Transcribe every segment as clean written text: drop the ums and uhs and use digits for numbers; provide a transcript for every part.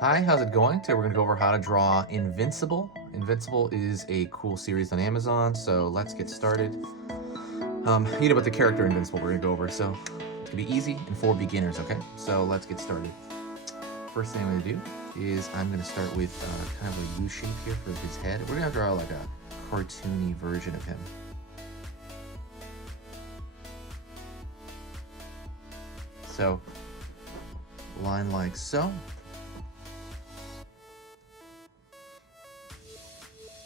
Hi, how's it going? Today we're going to go over how to draw Invincible. Invincible is a cool series on Amazon, so let's get started. You know about the character Invincible we're going to go over, so it's going to be easy and for beginners, okay? So let's get started. First thing I'm going to do is I'm going to start with kind of a U shape here for his head. We're going to draw like a cartoony version of him. So, line like so.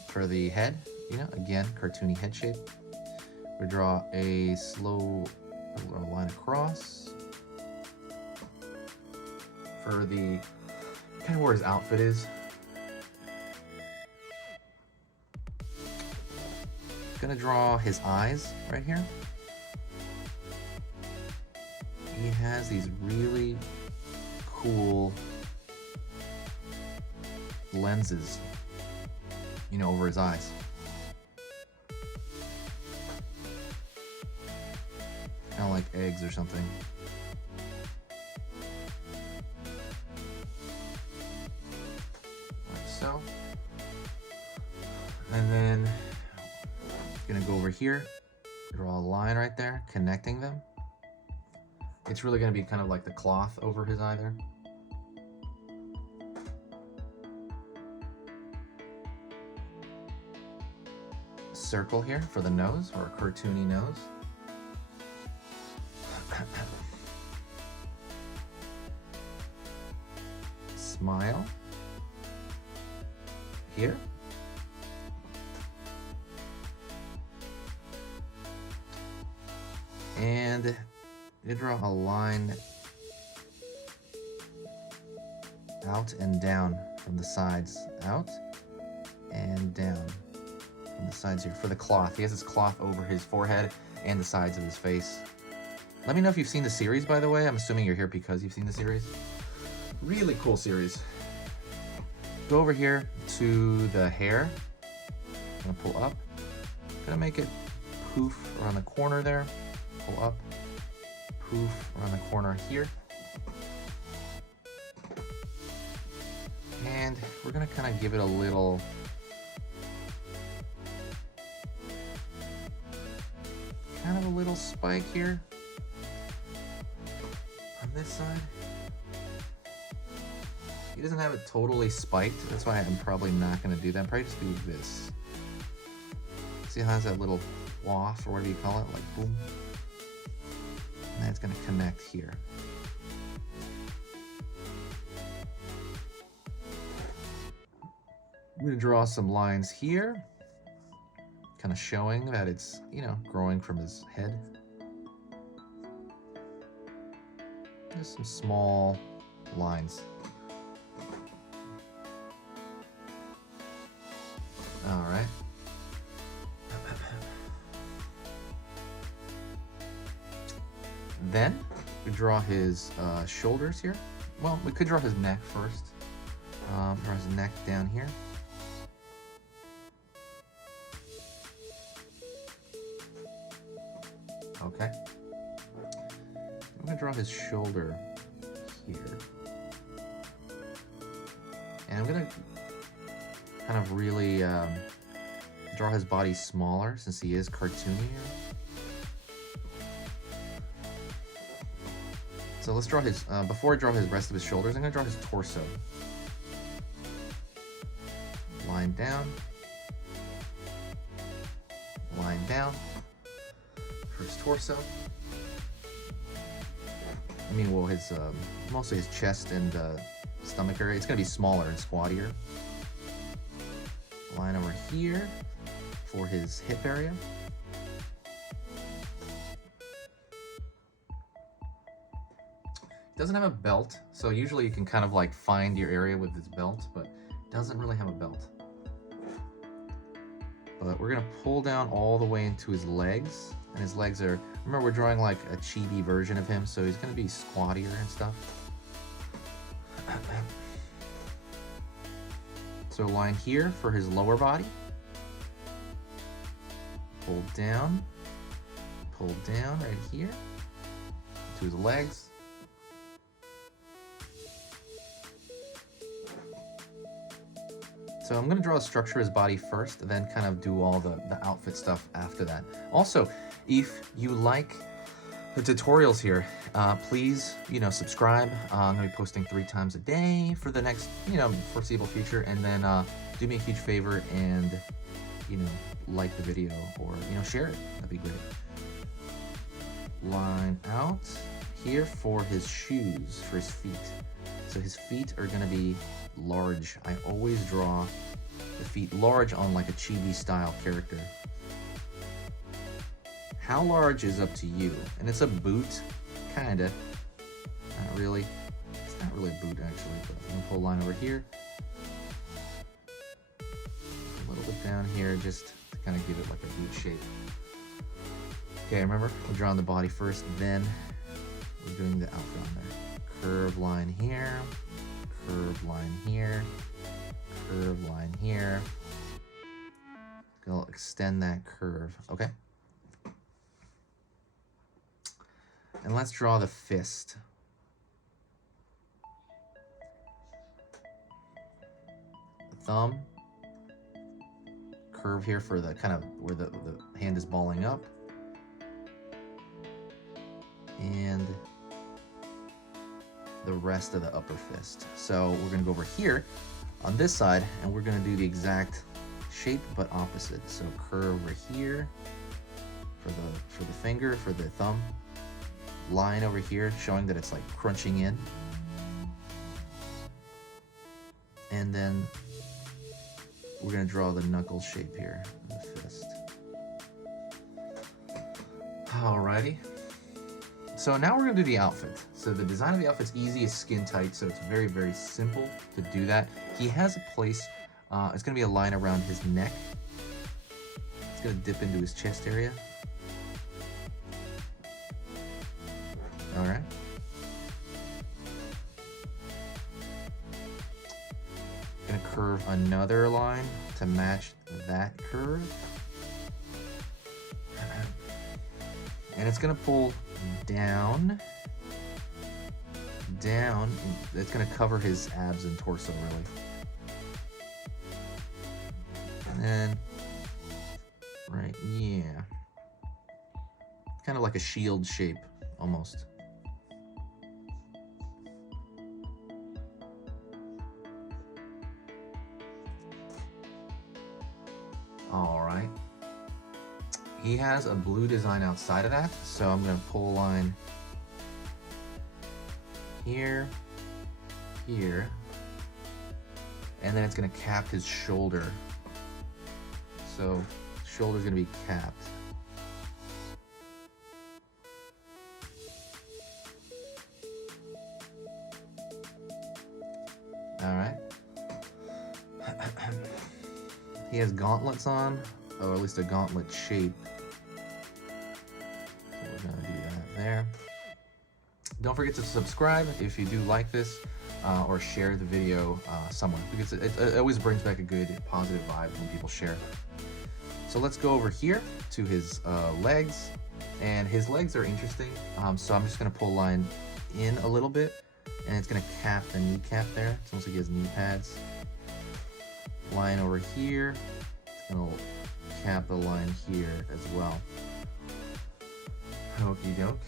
For the head, you know, again, cartoony head shape. We draw a slow line across. For the, kind of where his outfit is. Gonna draw his eyes right here. He has these really cool lenses, you know, over his eyes. Kind of like eggs or something. Like so. And then gonna go over here, draw a line right there, connecting them. It's really gonna be kind of like the cloth over his eye there. Circle here for the nose, or a cartoony nose. Smile here. And you draw a line out and down from the sides, out and down from the sides here for the cloth. He has this cloth over his forehead and the sides of his face. Let me know if you've seen the series, by the way. I'm assuming you're here because you've seen the series. Really cool series. Go over here to the hair. I'm gonna pull up. Gonna make it poof around the corner there. Pull up. Poof around the corner here. And we're gonna kind of give it a little spike here on this side. He doesn't have it totally spiked, that's why I'm probably not gonna do that. I'm probably just do this. See how it has that little waft, or whatever you call it, like boom. And then it's gonna connect here. I'm gonna draw some lines here, kind of showing that it's, you know, growing from his head. Just some small lines. All right. Then we draw his shoulders here. Well, we could draw his neck first. Draw his neck down here. Okay. I'm gonna draw his shoulder here. And I'm gonna kind of really draw his body smaller since he is cartoony here. So let's draw his, before I draw his rest of his shoulders, I'm gonna draw his torso. Line down. Line down. For his torso. I mean, well, his, mostly his chest and stomach area. It's gonna be smaller and squattier. Line over here for his hip area. Doesn't have a belt, so usually you can kind of like find your area with this belt, but doesn't really have a belt. But we're gonna pull down all the way into his legs, and his legs are, remember we're drawing like a chibi version of him, so he's gonna be squattier and stuff. So line here for his lower body. Pull down right here to his legs. So I'm gonna draw a structure of his body first, then kind of do all the outfit stuff after that. Also, if you like the tutorials here, please, subscribe. I'm gonna be posting 3 times a day for the next, foreseeable future. And then do me a huge favor and, like the video or, share it. That'd be great. Line out here for his shoes, for his feet. So his feet are gonna be large. I always draw the feet large on like a chibi style character. How large is up to you? And it's a boot, kinda. Not really. It's not really a boot actually, but I'm gonna pull a line over here. A little bit down here just to kind of give it like a boot shape. Okay, remember, we're drawing the body first, then we're doing the outfit on there. Curved line here, curved line here, curved line here. Gonna extend that curve, okay? And let's draw the fist. The thumb. Curve here for the kind of where the hand is balling up. And the rest of the upper fist. So we're gonna go over here on this side and we're gonna do the exact shape but opposite. So curve over here for the finger, for the thumb. Line over here showing that it's like crunching in. And then we're gonna draw the knuckle shape here of the fist. Alrighty. So now we're gonna do the outfit. So the design of the outfit's easy, it's skin tight, so it's very, very simple to do that. He has a place, it's gonna be a line around his neck. It's gonna dip into his chest area. All right. Gonna curve another line to match that curve. And it's gonna pull down. It's gonna cover his abs and torso really. And then, right, yeah. Kind of like a shield shape, almost. All right. He has a blue design outside of that, so I'm gonna pull a line here, here, and then it's gonna cap his shoulder. So shoulder's gonna be capped. All right. He has gauntlets on, or at least a gauntlet shape. So we're gonna do that there. Don't forget to subscribe if you do like this, or share the video somewhere, because it always brings back a good positive vibe when people share. So let's go over here to his legs, and his legs are interesting. So I'm just gonna pull a line in a little bit, and it's gonna cap the kneecap there. It's almost like he has knee pads. Line over here, it's gonna cap the line here as well. Okie doke.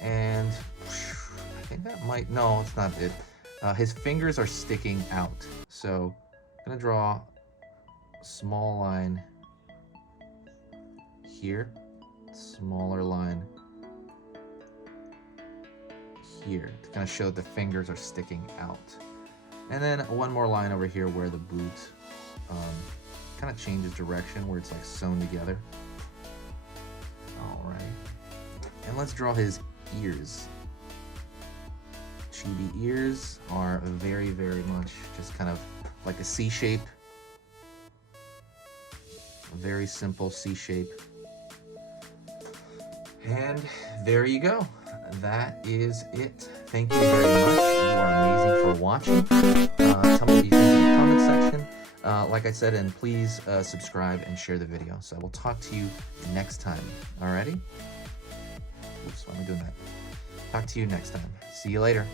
And I think that might, no, it's not it. His fingers are sticking out. So I'm gonna draw a small line here, smaller line here to kind of show that the fingers are sticking out. And then one more line over here where the boot kind of changes direction, where it's like sewn together. All right. And let's draw his ears. Chibi ears are very, very much just kind of like a C shape. A very simple C shape. And there you go. That is it. Thank you very much. You are amazing for watching. Tell me what you think in the comment section. Like I said, and please subscribe and share the video. So I will talk to you next time. Alrighty? Oops, why am I doing that? Talk to you next time. See you later.